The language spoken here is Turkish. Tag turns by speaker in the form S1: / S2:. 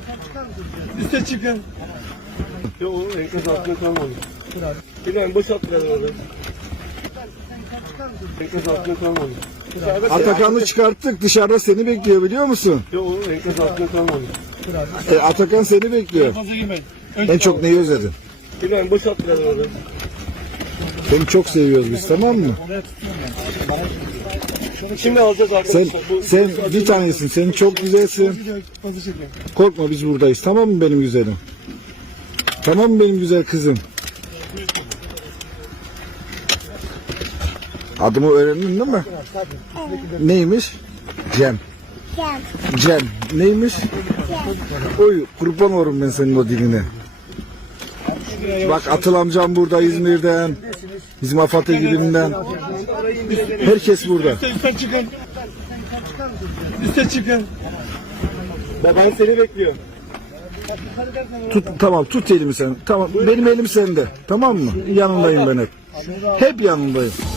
S1: Üste çıkın.
S2: Yok oğlum enkaz altında kalmadı. İbrahim boşalt biraz orada. Enkaz altında kalmadı.
S3: Atakan'ı çıkarttık, dışarıda seni bekliyor biliyor musun?
S2: Yok oğlum enkaz altında kalmadı.
S3: Atakan seni bekliyor.
S1: Fazla girmeyin.
S3: En çok neyi özledin?
S2: İbrahim boşalt biraz orada.
S3: Seni çok seviyoruz biz, tamam mı?
S2: Şimdi alacağız
S3: Sen
S2: arkadaşlar.
S3: sen bir tanesin, sen çok güzelsin.
S1: Fazla çekmeyin.
S3: Korkma, biz buradayız, tamam mı benim güzelim? Tamam mı benim güzel kızım? Adımı öğrendin değil mi? Neymiş? Cem. Cem. Neymiş? Oy, kurban olurum ben senin o diline. Bak Atıl amcam burada İzmir'den. Bizim Afat ekibinden. Herkes burada.
S1: Üste çıkın. Üste çıkın.
S2: Baban seni bekliyor.
S3: Tamam, tut elimi sen. Tamam, benim elim sende. Tamam mı? Yanındayım ben hep. Hep yanındayım.